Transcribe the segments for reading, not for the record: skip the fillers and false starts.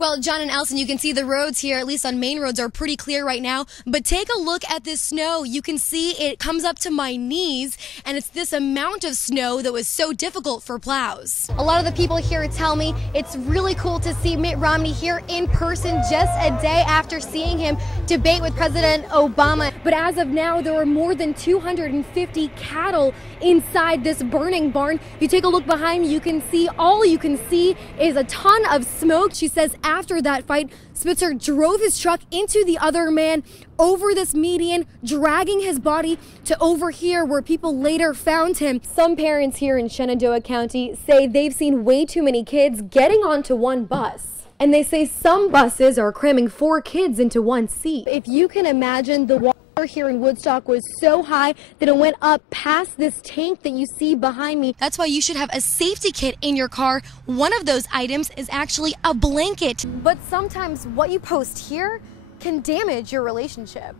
Well, John and Elson, you can see the roads here, at least on main roads, are pretty clear right now. But take a look at this snow. You can see it comes up to my knees, and it's this amount of snow that was so difficult for plows. A lot of the people here tell me it's really cool to see Mitt Romney here in person just a day after seeing him debate with President Obama. But as of now, there are more than 250 cattle inside this burning barn. If you take a look behind me, all you can see is a ton of smoke. She says after that fight, Spitzer drove his truck into the other man over this median, dragging his body to over here where people later found him. Some parents here in Shenandoah County say they've seen way too many kids getting onto one bus. And they say some buses are cramming 4 kids into one seat. If you can imagine, the water here in Woodstock was so high that it went up past this tank that you see behind me. That's why you should have a safety kit in your car. One of those items is actually a blanket. But sometimes what you post here can damage your relationship.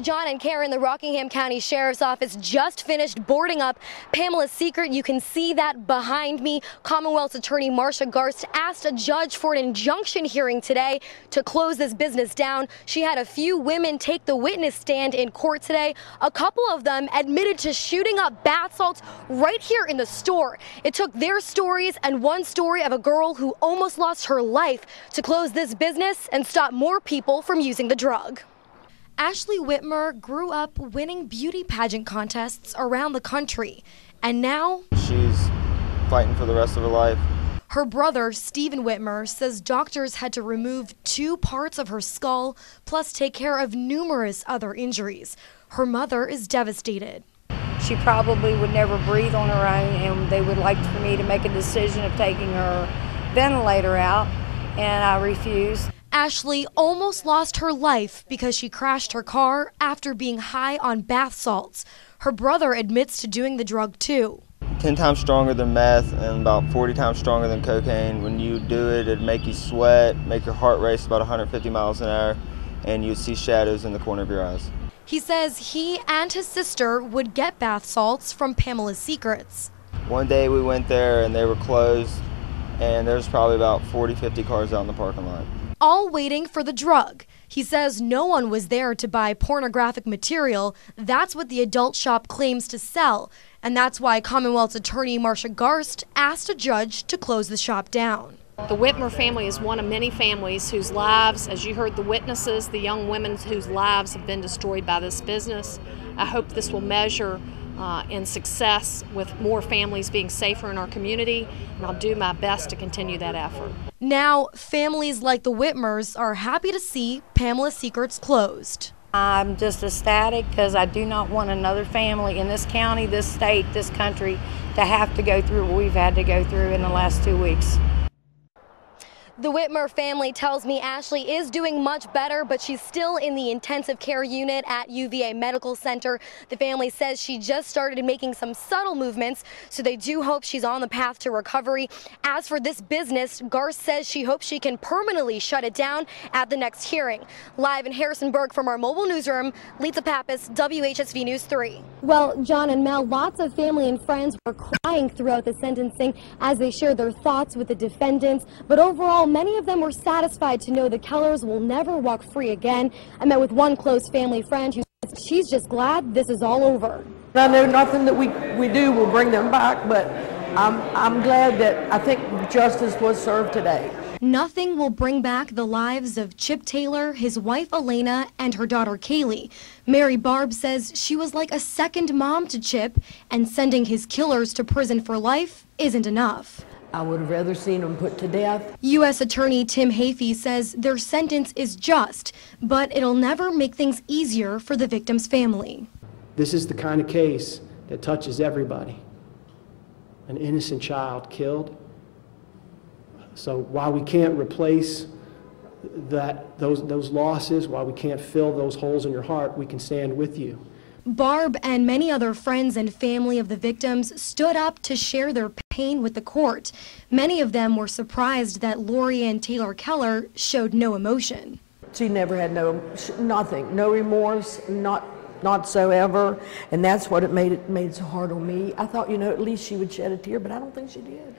John and Karen, the Rockingham County Sheriff's Office, just finished boarding up Pamela's secret. You can see that behind me. Commonwealth's Attorney Marcia Garst asked a judge for an injunction hearing today to close this business down. She had a few women take the witness stand in court today. A couple of them admitted to shooting up bath salts right here in the store. It took their stories and one story of a girl who almost lost her life to close this business and stop more people from using the drug. Ashley Whitmer grew up winning beauty pageant contests around the country, and now she's fighting for the rest of her life. Her brother, Stephen Whitmer, says doctors had to remove 2 parts of her skull, plus take care of numerous other injuries. Her mother is devastated. She probably would never breathe on her own, and they would like for me to make a decision of taking her ventilator out, and I refused. Ashley almost lost her life because she crashed her car after being high on bath salts. Her brother admits to doing the drug too. 10 times stronger than meth and about 40 times stronger than cocaine. When you do it, it'd make you sweat, make your heart race about 150 miles an hour, and you'd see shadows in the corner of your eyes. He says he and his sister would get bath salts from Pamela's Secrets. One day we went there and they were closed, and there's probably about 40, 50 cars out in the parking lot, all waiting for the drug. He says no one was there to buy pornographic material. That's what the adult shop claims to sell. And that's why Commonwealth's Attorney Marcia Garst asked a judge to close the shop down. The Whitmer family is one of many families whose lives, as you heard the witnesses, the young women whose lives have been destroyed by this business. I hope this will measure in success with more families being safer in our community, and I'll do my best to continue that effort. Now, families like the Whitmers are happy to see Pamela's Secrets closed. I'm just ecstatic because I do not want another family in this county, this state, this country to have to go through what we've had to go through in the last 2 weeks. The Whitmer family tells me Ashley is doing much better, but she's still in the intensive care unit at UVA Medical Center. The family says she just started making some subtle movements, so they do hope she's on the path to recovery. As for this business, Garst says she hopes she can permanently shut it down at the next hearing. Live in Harrisonburg from our mobile newsroom, Litsa Pappas, WHSV News 3. Well, John and Mel, lots of family and friends were crying throughout the sentencing as they shared their thoughts with the defendants, but overall, many of them were satisfied to know the Kellers will never walk free again. I met with one close family friend who says she's just glad this is all over. I know nothing that we do will bring them back, but I'm glad that I think justice was served today. Nothing will bring back the lives of Chip Taylor, his wife Elena, and her daughter Kaylee. Mary Barb says she was like a second mom to Chip, and sending his killers to prison for life isn't enough. I would have rather seen them put to death. U.S. Attorney Tim Hafey says their sentence is just, but it'll never make things easier for the victim's family. This is the kind of case that touches everybody. An innocent child killed. So while we can't replace those losses, while we can't fill those holes in your heart, we can stand with you. Barb and many other friends and family of the victims stood up to share their pain with the court. Many of them were surprised that Lori Ann Taylor Keller showed no emotion. She never had nothing, no remorse, not whatsoever, and that's what made it so hard on me. I thought, at least she would shed a tear, but I don't think she did.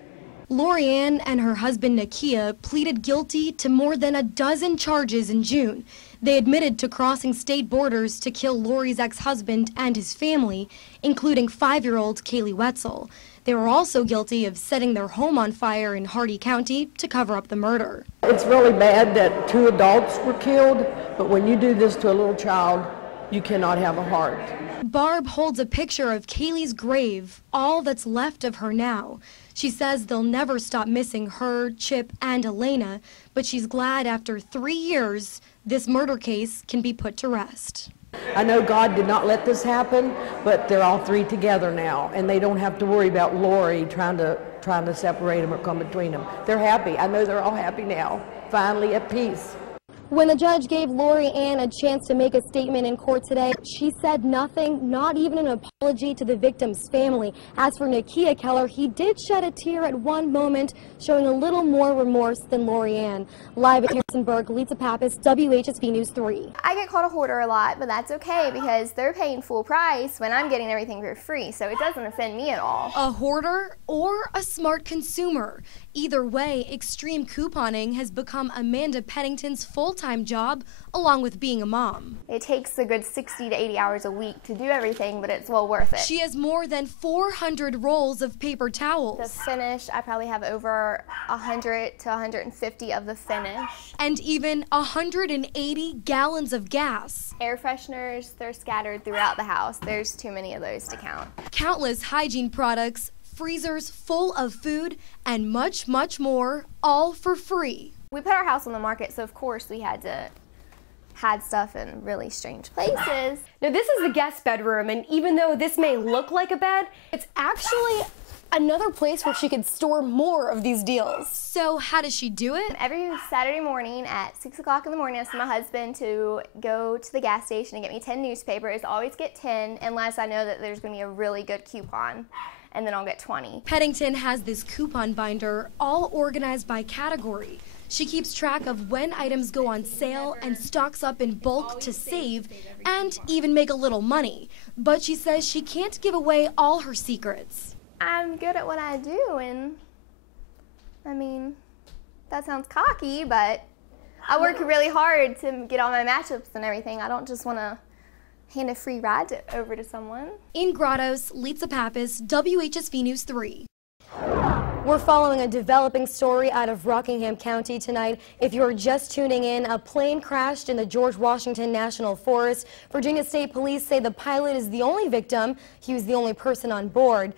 Lori Ann and her husband Nakia pleaded guilty to more than a dozen charges in June. They admitted to crossing state borders to kill Lori's ex-husband and his family, including 5-year-old Kaylee Wetzel. They were also guilty of setting their home on fire in Hardee County to cover up the murder. It's really bad that 2 adults were killed, but when you do this to a little child, you cannot have a heart. Barb holds a picture of Kaylee's grave, all that's left of her now. She says they'll never stop missing her, Chip, and Elena, but she's glad after 3 years, this murder case can be put to rest. I know God did not let this happen, but they're all 3 together now, and they don't have to worry about Lori trying to separate them or come between them. They're happy. I know they're all happy now, finally at peace. When the judge gave Lori Ann a chance to make a statement in court today, she said nothing, not even an apology to the victim's family. As for Nakia Keller, he did shed a tear at one moment, showing a little more remorse than Lori Ann. Live at Harrisonburg, Litsa Pappas, WHSV News 3. I get called a hoarder a lot, but that's okay because they're paying full price when I'm getting everything for free, so it doesn't offend me at all. A hoarder or a smart consumer? Either way, extreme couponing has become Amanda Pennington's full-time job, along with being a mom. It takes a good 60 to 80 hours a week to do everything, but it's well worth it. She has more than 400 rolls of paper towels. The finish, I probably have over 100 to 150 of the finish. And even 180 gallons of gas. Air fresheners, they're scattered throughout the house. There's too many of those to count. Countless hygiene products, freezers full of food, and much, much more, all for free. We put our house on the market, so of course we had to hide stuff in really strange places. Now this is the guest bedroom, and even though this may look like a bed, it's actually another place where she could store more of these deals. So how does she do it? Every Saturday morning at 6 o'clock in the morning, I send my husband to go to the gas station and get me 10 newspapers. I always get 10 unless I know that there's going to be a really good coupon, and then I'll get 20. Pennington has this coupon binder all organized by category. She keeps track of when items go on sale and stocks up in bulk to save and even make a little money. But she says she can't give away all her secrets. I'm good at what I do, and I mean, that sounds cocky, but I work really hard to get all my matchups and everything. I don't just want to hand a free ride over to someone. In Grottoes, Litsa Pappas, WHSV News 3. We're following a developing story out of Rockingham County tonight. If you're just tuning in, a plane crashed in the George Washington National Forest. Virginia State Police say the pilot is the only victim. He was the only person on board.